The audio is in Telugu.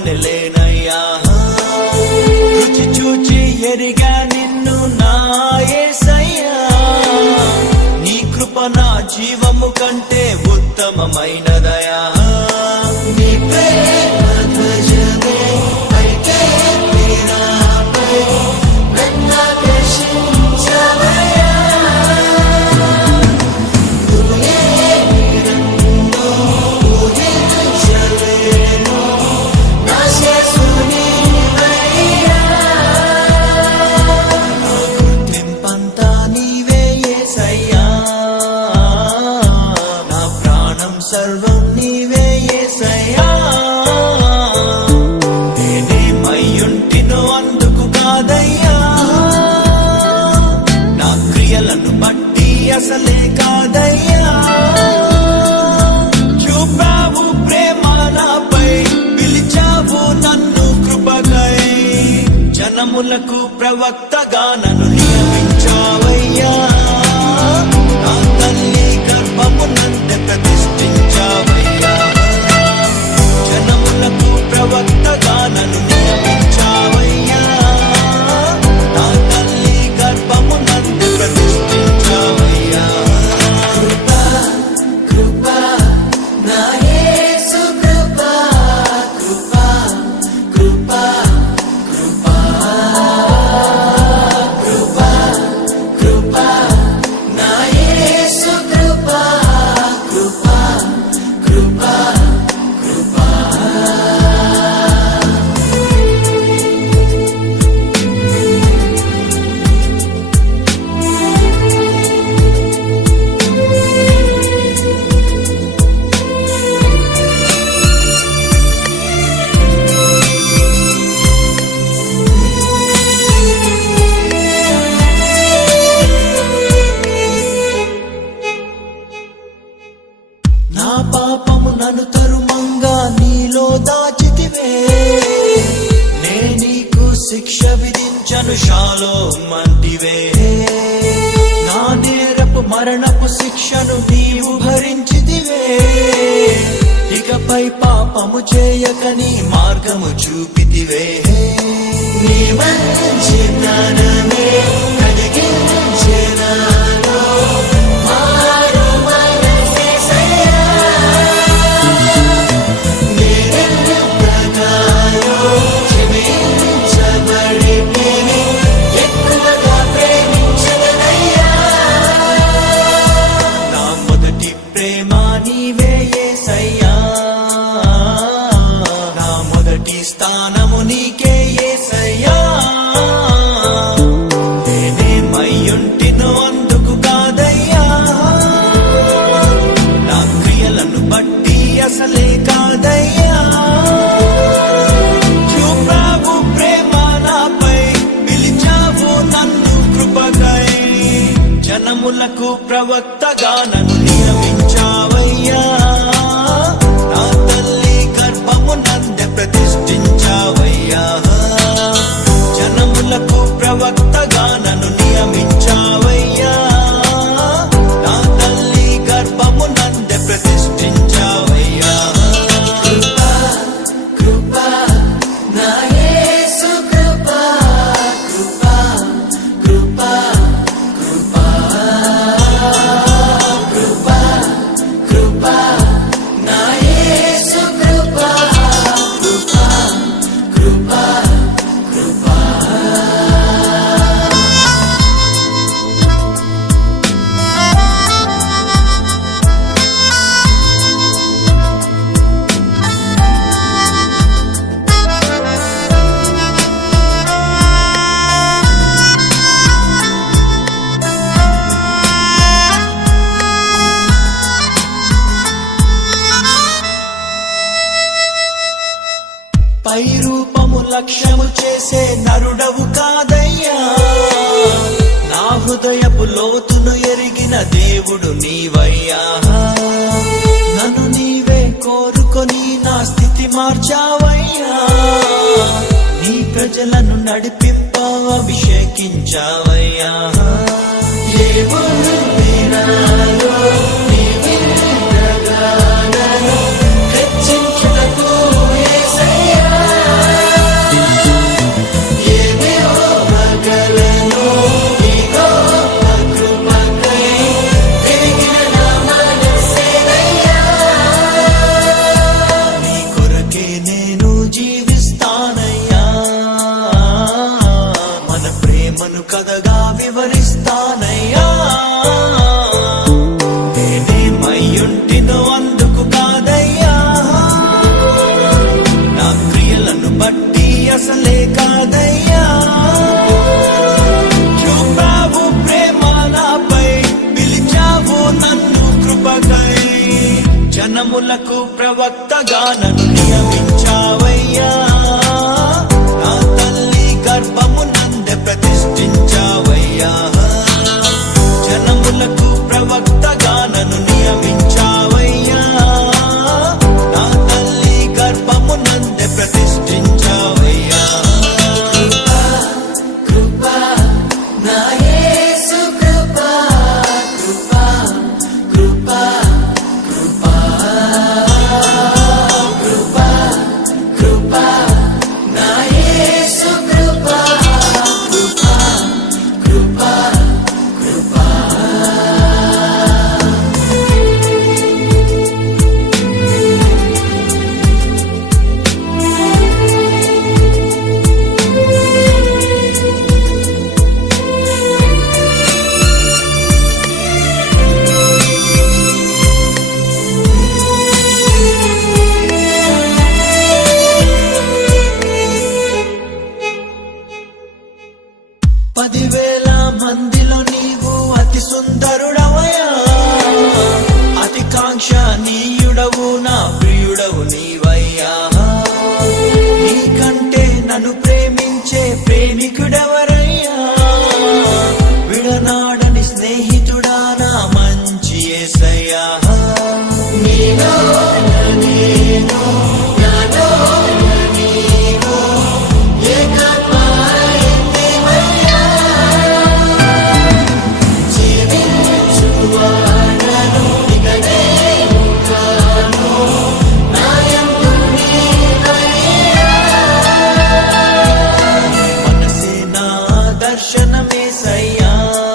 లేనయ్యా. రుచి చూచి ఎరిగా నిన్ను నాయసయ్యా నీ కృప నా జీవము కంటే ఉత్తమమైనది. జనములకు ప్రవక్తగా నన్ను నియమించావయ్యా. నా తల్లి గర్భమునంత ప్రతిష్ఠించావయ్యా. జనములకు ప్రవక్తగా నన్ను మనలో మంటివే నా నేరపు మరణపు శిక్షను నీవు భరించిదివే ఇకపై పాపము చేయక నీ మార్గము చూపితివే. నీ మంచి జ్ఞానమే కలిగిన జనములకు ప్రవక్తగా నన్ను నియమించావయ్యా నా తల్లి గర్భము నందె ప్రతిష్ఠించావయ్యా జనములకు ప్రవక్తగా నన్ను మార్చావయ్యా? నీ ప్రజలను నడిపింప అభిషేకించావయ్యా? وقت Let me 太阳。